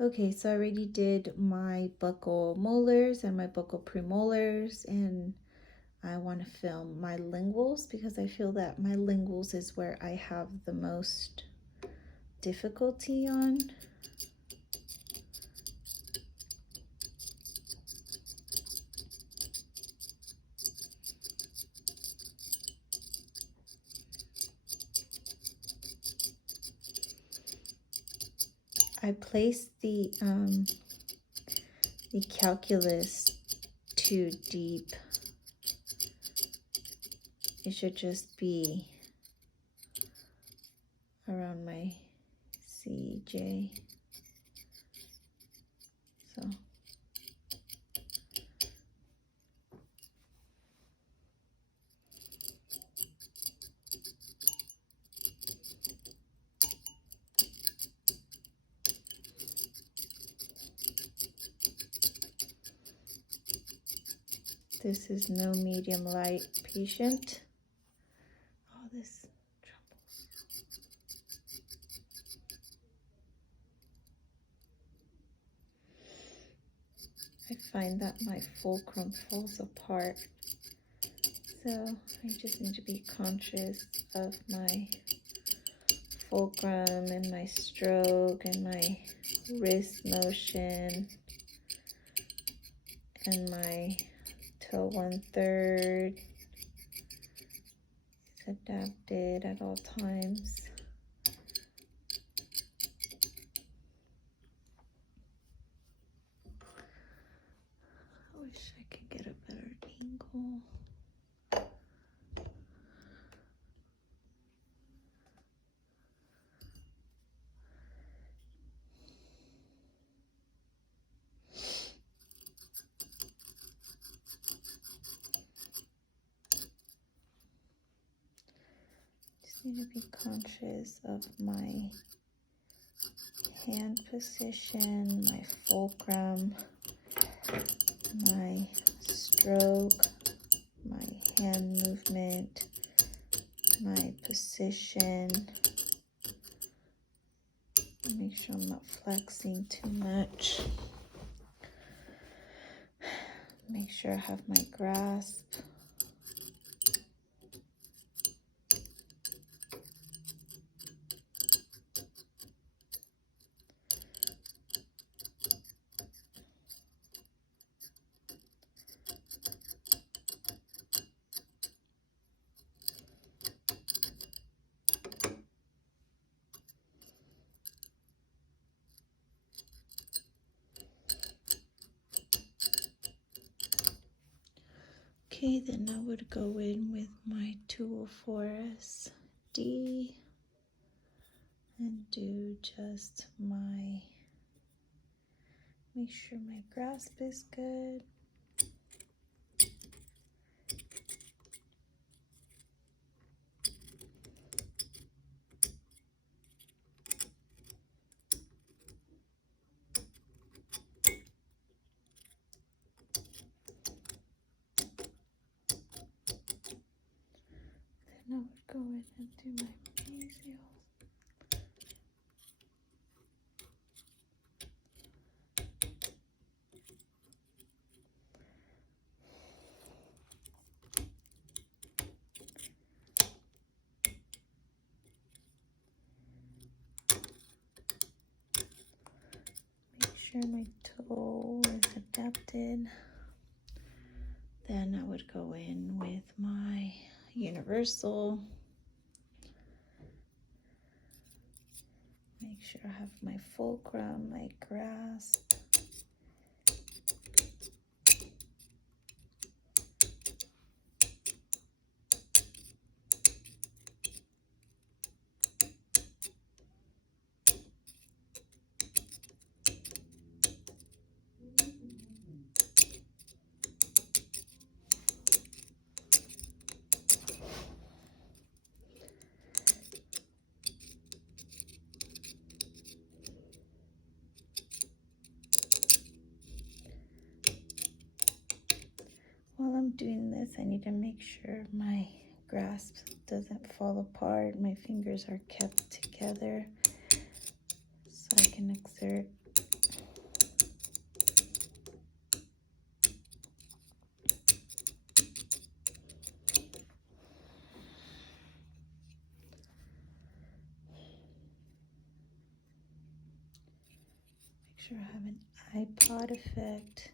Okay, so I already did my buccal molars and my buccal premolars, and I want to film my linguals because I feel that my linguals is where I have the most difficulty on. I placed the calculus too deep. It should just be around my CJ. So this is no medium light patient. Oh, this trembles. I find that my fulcrum falls apart. So I just need to be conscious of my fulcrum and my stroke and my wrist motion and my toe 1/3 is adapted at all times. I wish I could get a better angle. Just need to be conscious of my hand position, my fulcrum, my stroke, my hand movement, my position. Make sure I'm not flexing too much. Make sure I have my grasp. Okay, then I would go in with my 204SD and do just my, make sure my grasp is good. Then I would go in and do my mesial. Make sure my toe is adapted. Then I would go in with my universal. Make sure I have my fulcrum, my grasp. While I'm doing this, I need to make sure my grasp doesn't fall apart. My fingers are kept together so I can exert sure I have an iPod effect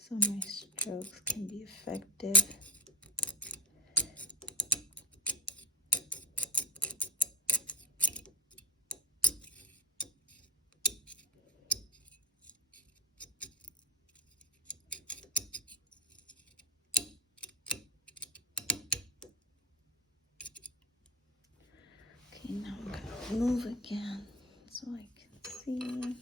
so my strokes can be effective. Okay, now I'm gonna move again so I can see.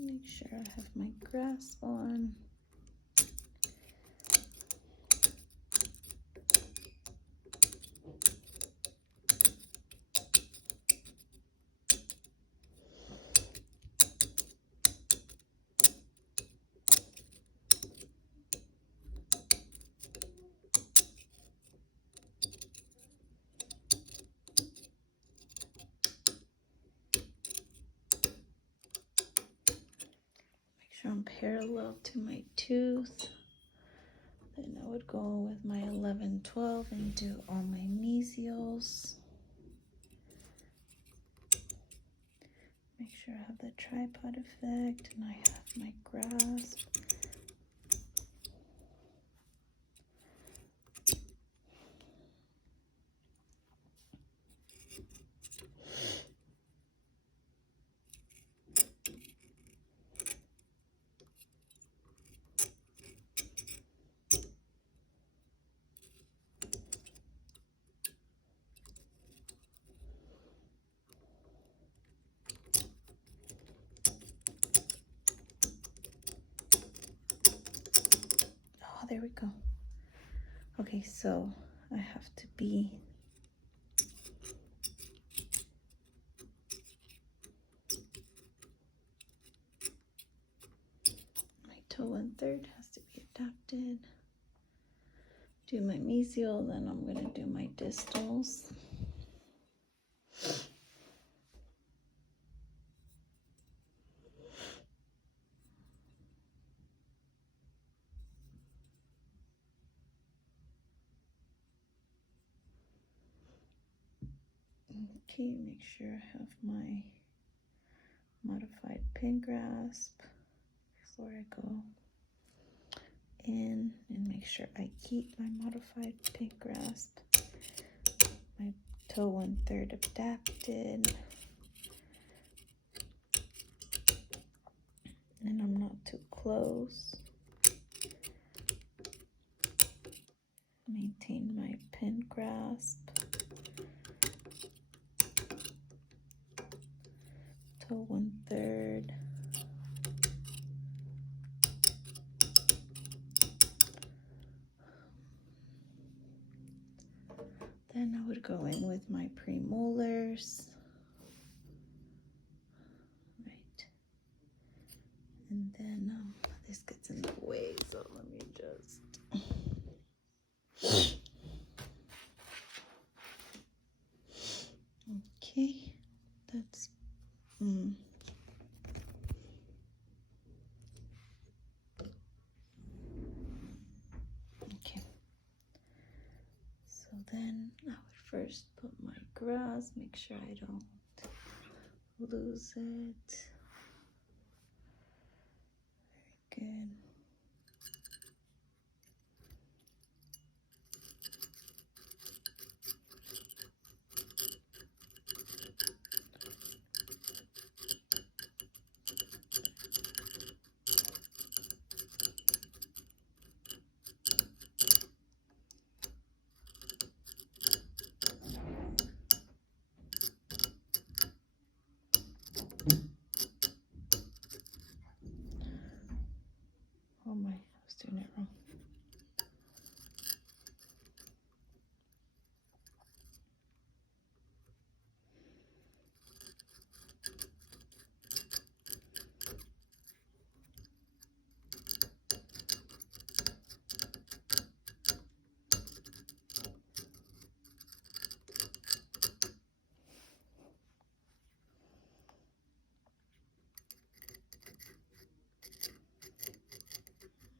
Make sure I have my grasp on. Make sure I'm parallel to my tooth. Then I would go with my 11-12 and do all my mesials. Make sure I have the tripod effect and I have my grasp. Oh, there we go. Okay, so I have to be my toe 1/3 has to be adapted. Do my mesial, then I'm gonna do my distals. Okay, make sure I have my modified pin grasp before I go in, and make sure I keep my modified pin grasp. My toe 1/3 adapted. And I'm not too close. Maintain my pin grasp. Toe 1/3. Then I would go in with my premolars. Right. And then this gets in the way, so let me just. Okay, that's. Okay. So then I would first put my grasp, make sure I don't lose it. Very good. Oh my, I was doing it wrong.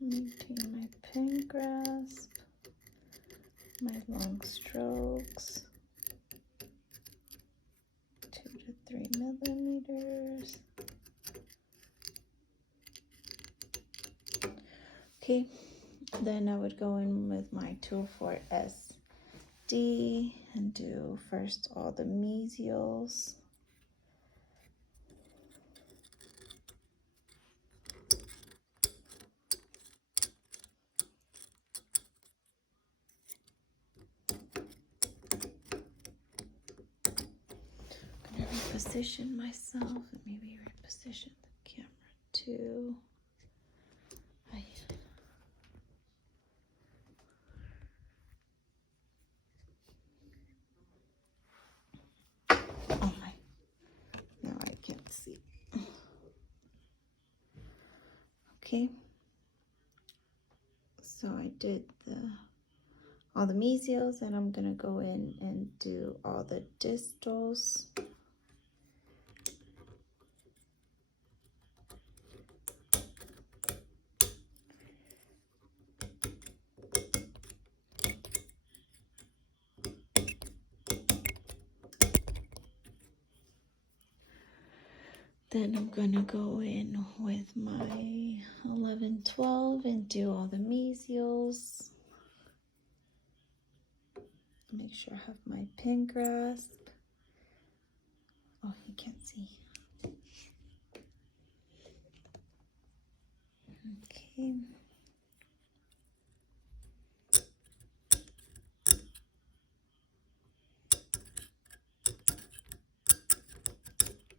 Maintain my pen grasp, my long strokes, 2 to 3 millimeters. Okay, then I would go in with my tool for SD and do first all the mesials. I'm gonna reposition myself and maybe reposition the camera too. Oh my, now I can't see. Okay, so I did all the mesials, and I'm gonna go in and do all the distals. Then I'm gonna go in with my 11-12 and do all the mesials. Make sure I have my pin grasp. Oh, you can't see. Okay.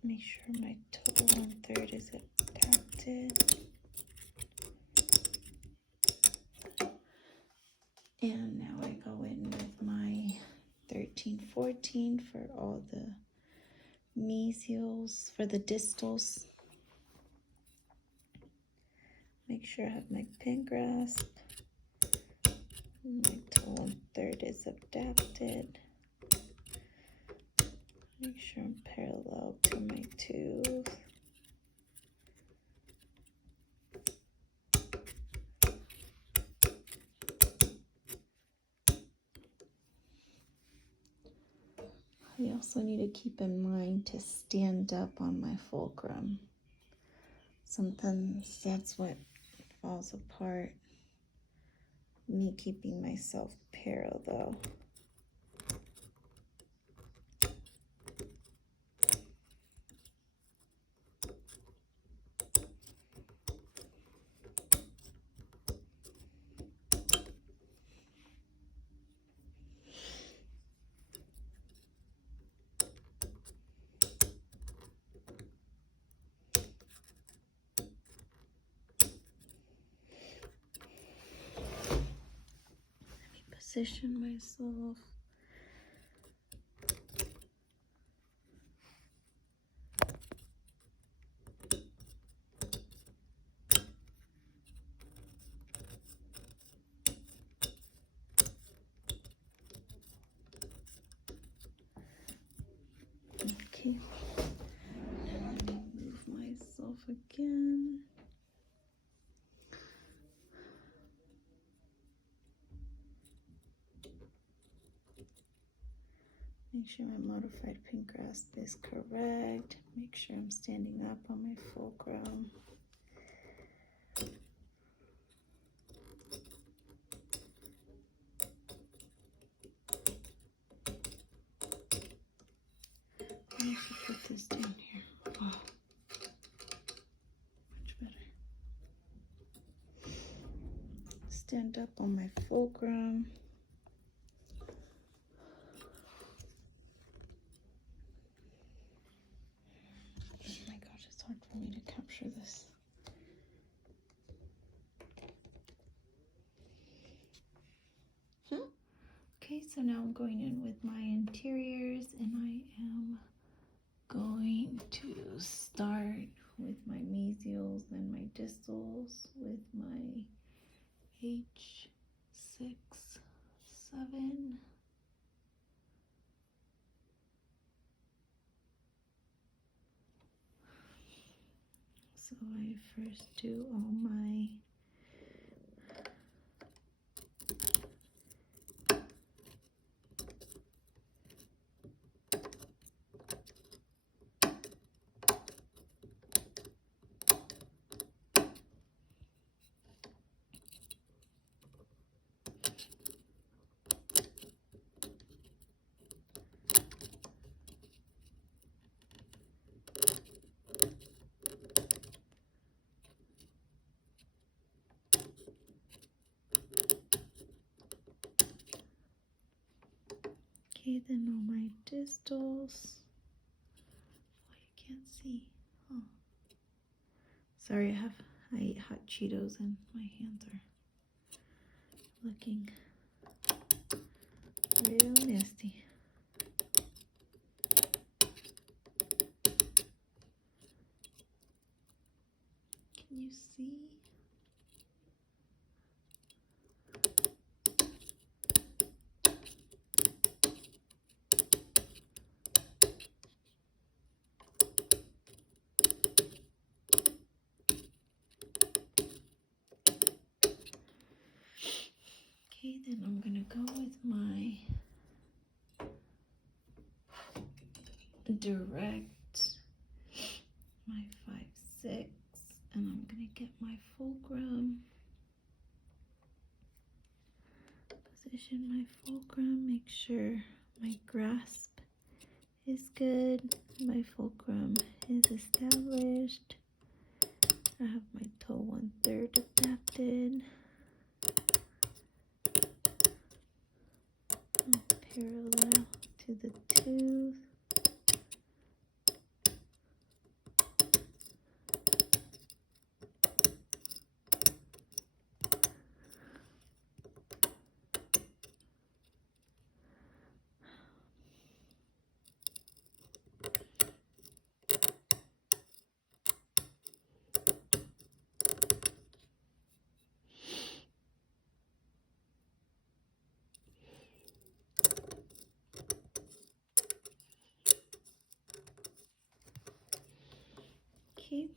Make sure my total 1/3 is adapted. And now I go in with my 13-14 for all the mesials, for the distals. Make sure I have my pin grasp. My total 1/3 is adapted. Make sure I'm parallel to my tooth. I also need to keep in mind to stand up on my fulcrum. Sometimes that's what falls apart. Me keeping myself parallel. Position myself. Okay. Now let me move myself again. Make sure my modified pin grasp is correct. Make sure I'm standing up on my fulcrum. I should put this down here. Oh, much better. Stand up on my fulcrum. Oh my gosh, it's hard for me to capture this. Okay, so now I'm going in with my interiors, and I am going to start with my mesials and my distals with my H6, 7. So I first do all my Okay, then on my distals. Oh, you can't see. Oh. Sorry, I ate hot Cheetos and my hands are looking real nasty. Can you see? Okay, then I'm gonna go with my direct, my 5/6, and I'm gonna get my fulcrum. Position my fulcrum, make sure my grasp is good, my fulcrum is established. I have my toe 1/3 adapted. Parallel to the tooth. Okay,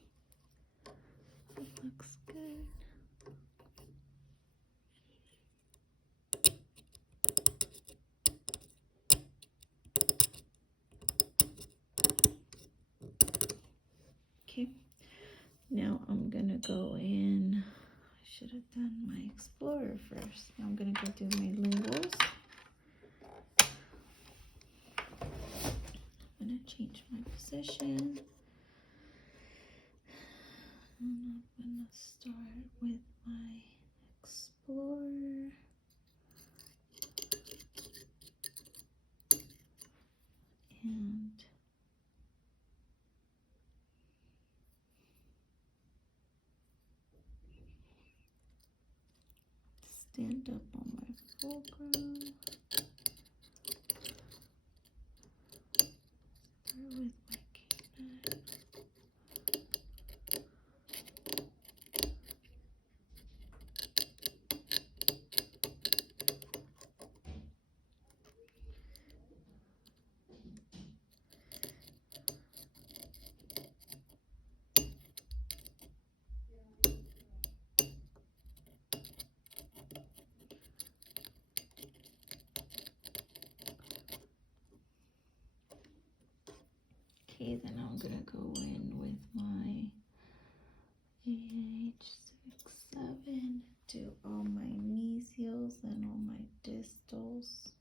that looks good. Okay, now I'm gonna go in. I should have done my explorer first. Now I'm gonna go do my linguals. I'm gonna change my position. And I'm gonna start with my explorer. And stand up on my fulcrum. Start with my canine. Okay, then I'm gonna go in with my DEH-10B, do all my mesials and all my distals.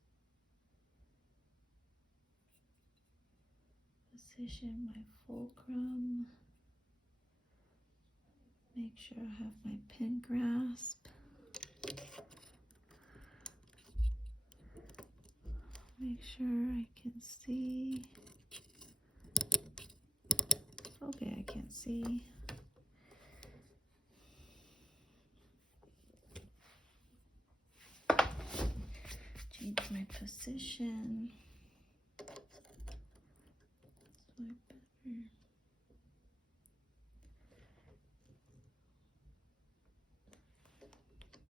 Position my fulcrum. Make sure I have my pen grasp. Make sure I can see. Okay, I can't see. Change my position. So better.